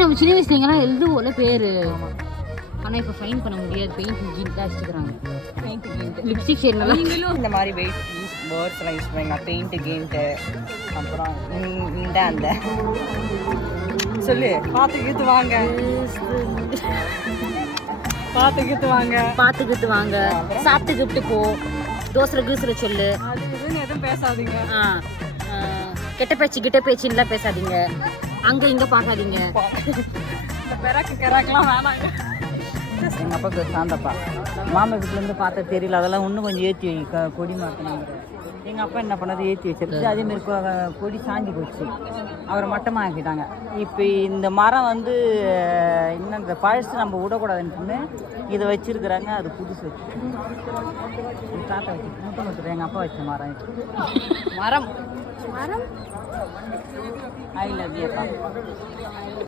நம்ம சின்ன வயசுல எங்கெல்லாம் எழுதுவோம்ல பேரு. ஆனால் இப்போ ஃபைன் பண்ண முடியாது. பெயிண்ட் கீன் தான் வச்சுக்கிறாங்க. லிப்ஸ்டிக் ஷேட் நல்லா. நீங்களும் இந்த மாதிரி வேர்ட்ஸ் எல்லாம் யூஸ் பண்ணுங்க. பெயிண்ட் கீன்ட்டு அப்புறம் இந்த அந்த சொல்லு. பார்த்துக்கிட்டு வாங்க, பார்த்துக்கிட்டு வாங்க, பார்த்துக்கிட்டு வாங்க, சாப்பிட்டுக்கிட்டு போ, தோசை கீசுற சொல்லு. அதுக்குன்னு எதுவும் பேசாதீங்க. கெட்ட பேச்சு கிட்ட பேச்சுன்னுலாம் பேசாதீங்க. அங்கே இங்கே பார்க்காதீங்க. இந்த பெராக்கெல்லாம் வேணாங்க. எங்கள் அப்பாவுக்கு சாந்தப்பா மாமா வீட்டிலேருந்து பார்த்தா தெரியல. அதெல்லாம் இன்னும் கொஞ்சம் ஏற்றி வை, கொடி மாற்றணும். எங்கள் அப்பா என்ன பண்ணது, ஏற்றி வச்சிருக்கு. அதேமாரி கொடி சாஞ்சி போச்சு. அவரை மட்டமாக ஆக்கிட்டாங்க. இப்போ இந்த மரம் வந்து இன்னும் இந்த பழசு நம்ம விடக்கூடாதுன்னு இதை வச்சிருக்கிறாங்க. அது புதுசு வச்சு தாத்தா வச்சு முட்டை முட்டுறேன். எங்கள் அப்பா வச்ச மரம் மரம் மரம் ஐ லவ் யூ அப்பா.